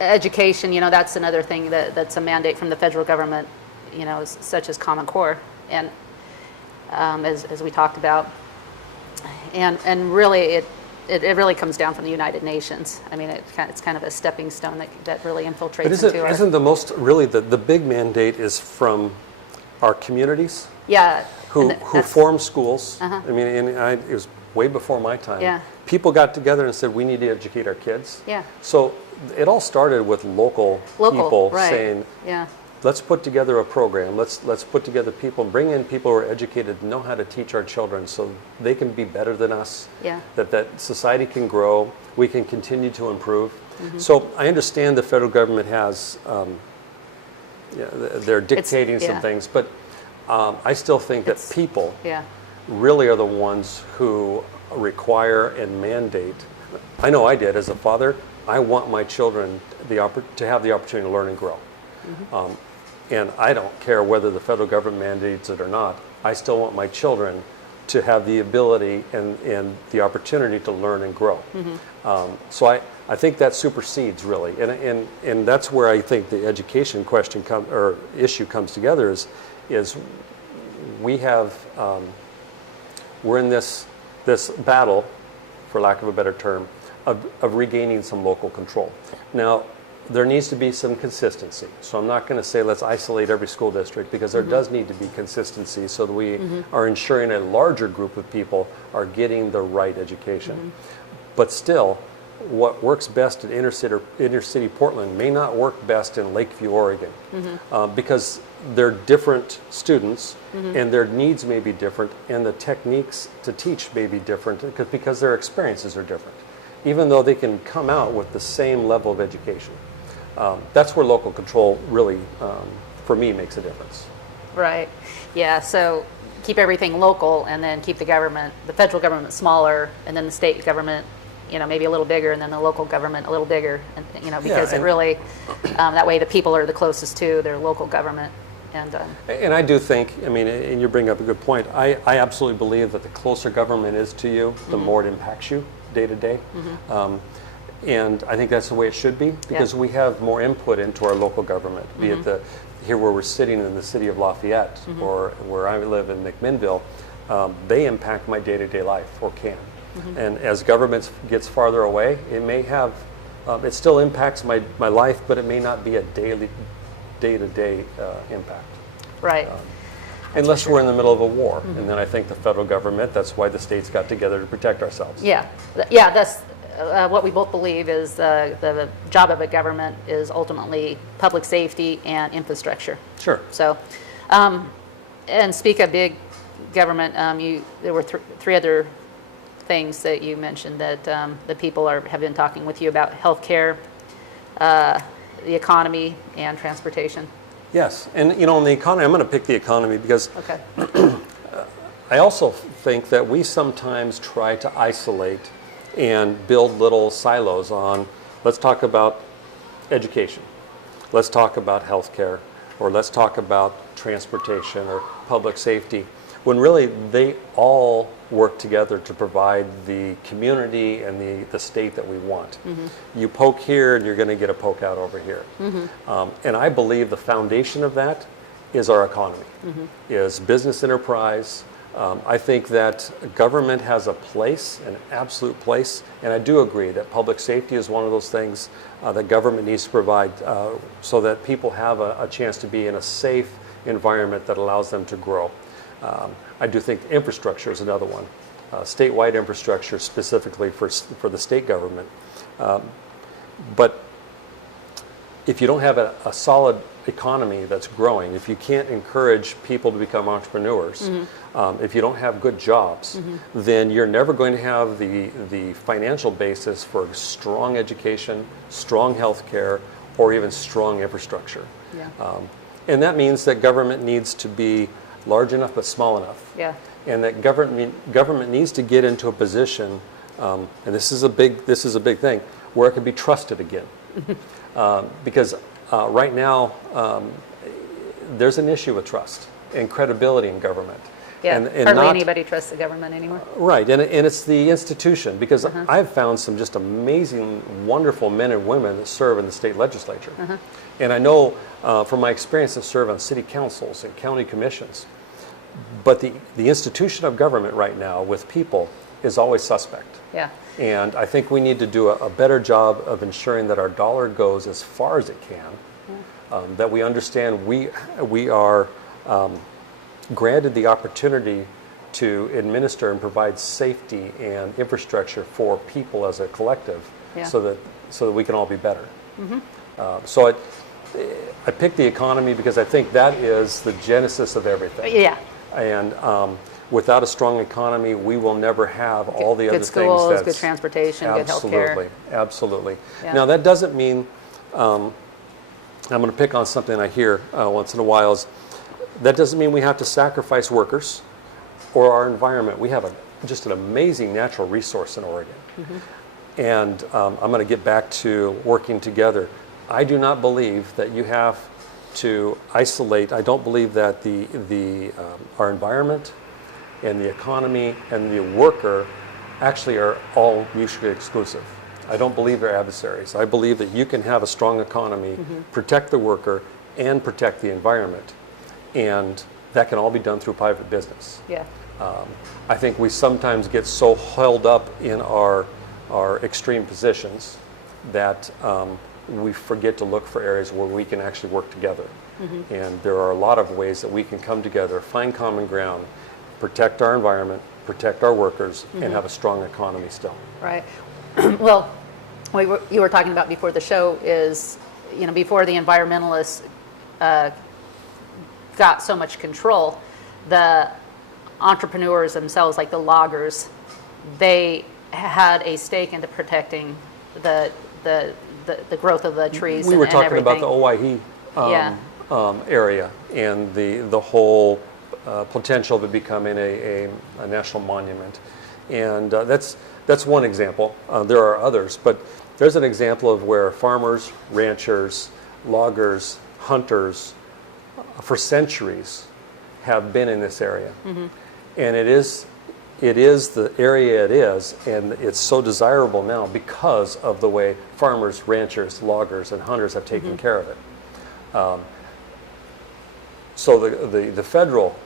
education, that's another thing that's a mandate from the federal government, such as Common Core, and as we talked about, and really it really comes down from the United Nations. I mean, it's kind of a stepping stone that really infiltrates into our... Isn't the most, really, the big mandate is from our communities? Yeah. Who form schools. I mean, it was way before my time. Yeah. People got together and said, we need to educate our kids. Yeah. So it all started with local people right. saying, yeah. let's put together a program. Let's put together people, bring in people who are educated, know how to teach our children so they can be better than us. Yeah. That society can grow, we can continue to improve. So I understand the federal government has, they're dictating some things, but I still think that people really are the ones who require and mandate. I know I did as a father. I want my children to have the opportunity to learn and grow. And I don't care whether the federal government mandates it or not. I still want my children to have the ability and the opportunity to learn and grow. So I think that supersedes really, and that's where I think the education question issue comes together is we have we're in this battle, for lack of a better term, of regaining some local control. Now, there needs to be some consistency. So I'm not going to say let's isolate every school district, because there does need to be consistency so that we are ensuring a larger group of people are getting the right education. But still, what works best in inner city Portland may not work best in Lakeview, Oregon, because they're different students and their needs may be different and the techniques to teach may be different because their experiences are different, even though they can come out with the same level of education. That's where local control really, for me, makes a difference. Right. Yeah. So keep everything local, and then keep the federal government smaller, and then the state government, maybe a little bigger, and then the local government a little bigger, and because it really, that way the people are the closest to their local government. And I do think, and you bring up a good point. I absolutely believe that the closer government is to you, the more it impacts you day to day. And I think that's the way it should be, because we have more input into our local government, be it here where we're sitting in the city of Lafayette or where I live in McMinnville. They impact my day-to-day life, or can. And as government gets farther away, it may have, it still impacts my life, but it may not be a day-to-day impact. Right. Unless we're in the middle of a war. And then I think the federal government, that's why the states got together to protect ourselves. Yeah, that's what we both believe is the job of a government is ultimately public safety and infrastructure. Sure. So, and speak of big government, there were three other things that you mentioned that the people have been talking with you about: healthcare, the economy, and transportation. Yes, and in the economy, I'm going to pick the economy because I also think that we sometimes try to isolate and build little silos on, let's talk about education, let's talk about healthcare, or let's talk about transportation or public safety, when really they all work together to provide the community and the state that we want. You poke here and you're going to get a poke out over here. And I believe the foundation of that is our economy, is business enterprise. I think that government has a place, an absolute place, and I do agree that public safety is one of those things that government needs to provide so that people have a chance to be in a safe environment that allows them to grow. I do think infrastructure is another one, statewide infrastructure specifically for the state government. But if you don't have a solid economy that's growing, if you can't encourage people to become entrepreneurs, if you don't have good jobs, then you're never going to have the financial basis for strong education, strong healthcare, or even strong infrastructure. And that means that government needs to be large enough but small enough. And that government needs to get into a position, and this is a big thing, where it can be trusted again. Because right now, there's an issue with trust and credibility in government. Yeah, and hardly not, anybody trusts the government anymore. right, and it's the institution, because I've found some just amazing, wonderful men and women that serve in the state legislature. And I know from my experience that serve on city councils and county commissions, but the institution of government right now with people is always suspect. Yeah. And I think we need to do a better job of ensuring that our dollar goes as far as it can, that we understand we are granted the opportunity to administer and provide safety and infrastructure for people as a collective, so that we can all be better. So I picked the economy because I think that is the genesis of everything. Yeah. And without a strong economy, we will never have all the other Good schools, things. good transportation, good healthcare. Absolutely. Yeah. Now that doesn't mean, I'm going to pick on something I hear once in a while, is that doesn't mean we have to sacrifice workers or our environment. We have just an amazing natural resource in Oregon. And I'm going to get back to working together. I do not believe that you have to isolate. I don't believe that our environment and the economy and the worker actually are all mutually exclusive. I don't believe they're adversaries. I believe that you can have a strong economy, protect the worker, and protect the environment. And that can all be done through private business. Yeah. I think we sometimes get so held up in our extreme positions that we forget to look for areas where we can actually work together. And there are a lot of ways that we can come together, find common ground, protect our environment, protect our workers, and have a strong economy still. Right. Well, what you were talking about before the show is, before the environmentalists got so much control, the entrepreneurs themselves, like the loggers, they had a stake into protecting the growth of the trees. We were talking everything. about the Owyhee area and the whole potential of it becoming a national monument, and that's one example. There are others, but there's an example of where farmers, ranchers, loggers, hunters, for centuries have been in this area, and it is the area it is, and it's so desirable now because of the way farmers, ranchers, loggers, and hunters have taken care of it. So the federal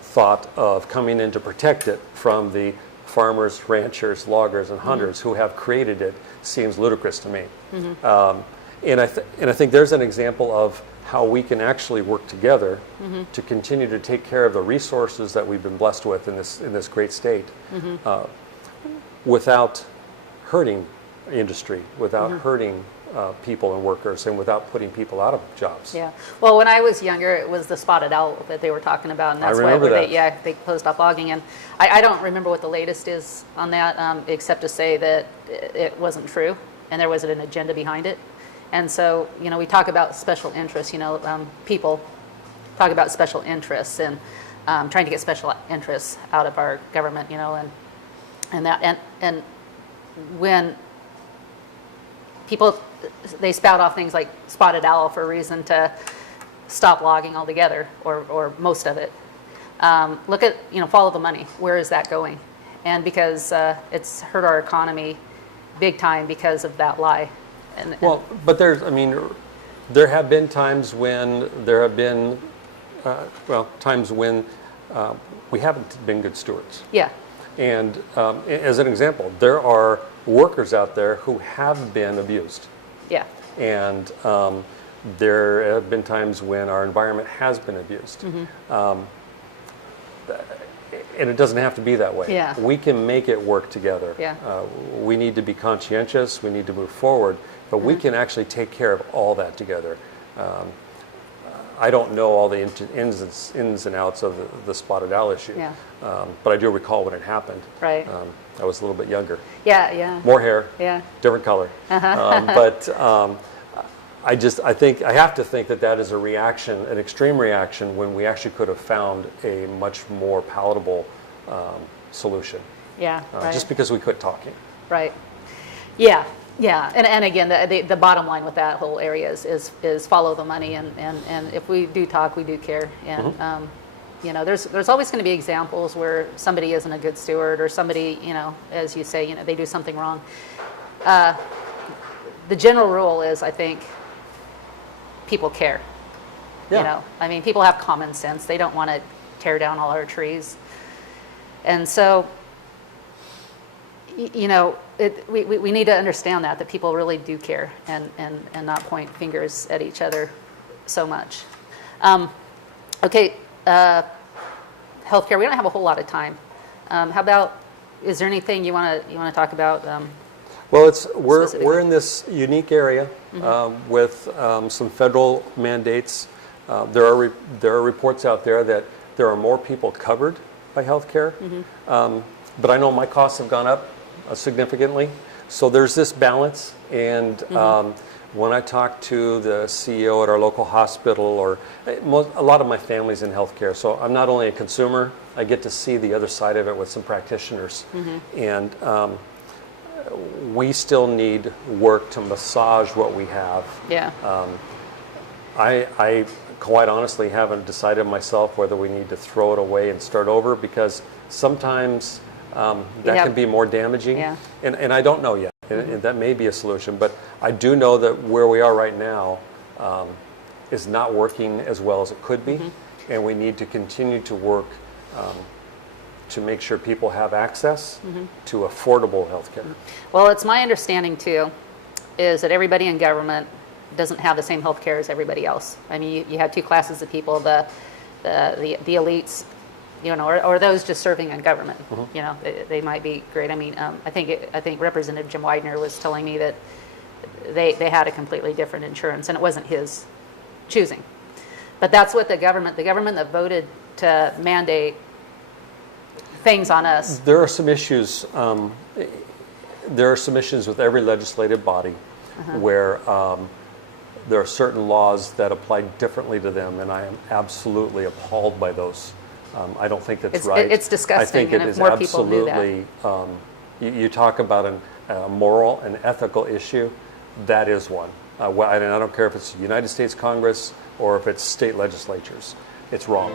thought of coming in to protect it from the farmers, ranchers, loggers, and hunters who have created it seems ludicrous to me. And I think there's an example of how we can actually work together to continue to take care of the resources that we've been blessed with in this great state, without hurting industry, without hurting people and workers, and without putting people out of jobs. Yeah. Well, when I was younger, it was the spotted owl that they were talking about, and that's why they closed off logging. And I don't remember what the latest is on that, except to say that it wasn't true, and there wasn't an agenda behind it. And so, we talk about special interests. People talk about special interests and trying to get special interests out of our government. And when people, they spout off things like spotted owl for a reason to stop logging altogether, or most of it. Look at, follow the money. Where is that going? And because it's hurt our economy big time because of that lie. But there have been times when we haven't been good stewards. Yeah. And as an example, there are workers out there who have been abused. Yeah. And there have been times when our environment has been abused. And it doesn't have to be that way. Yeah. We can make it work together. Yeah. We need to be conscientious. We need to move forward. But we can actually take care of all that together. I don't know all the ins and outs of the spotted owl issue. Yeah. But I do recall when it happened. Right. I was a little bit younger. Yeah. More hair. Yeah. Different color. But I have to think that is a reaction, an extreme reaction, when we actually could have found a much more palatable solution. Yeah. Right. Just because we quit talking. Right. Yeah. Yeah, and again, the bottom line with that whole area is follow the money, and if we do talk, we do care, and You know, there's always going to be examples where somebody isn't a good steward, or somebody, you know, as you say, you know, they do something wrong. The general rule is, I think, people care. Yeah. You know, I mean, people have common sense. They don't want to tear down all our trees. And so, you know, we need to understand that people really do care, and not point fingers at each other so much. Okay, healthcare. We don't have a whole lot of time. How about, is there anything you want to talk about? Well, we're in this unique area with some federal mandates. There are reports out there that there are more people covered by healthcare, but I know my costs have gone up significantly. So there's this balance, and when I talk to the CEO at our local hospital, or a lot of my family's in healthcare, so I'm not only a consumer, I get to see the other side of it with some practitioners, and we still need work to massage what we have. Yeah. I quite honestly haven't decided myself whether we need to throw it away and start over, because sometimes that can be more damaging. Yeah. And I don't know yet. And that may be a solution, but I do know that where we are right now is not working as well as it could be, and we need to continue to work to make sure people have access to affordable health care. Well, it's my understanding too, is that everybody in government doesn't have the same health care as everybody else. I mean, you have two classes of people: the elites, you know, or those just serving in government. You know, they might be great. I mean, I think Representative Jim Widener was telling me that they had a completely different insurance, and it wasn't his choosing. But that's what the government that voted to mandate things on us. There are some issues. There are some issues with every legislative body where there are certain laws that apply differently to them, and I am absolutely appalled by those. I don't think that's right. It's disgusting. I think it is more people knew that. absolutely. You talk about a moral and ethical issue. That is one. And I don't care if it's the United States Congress or if it's state legislatures. It's wrong.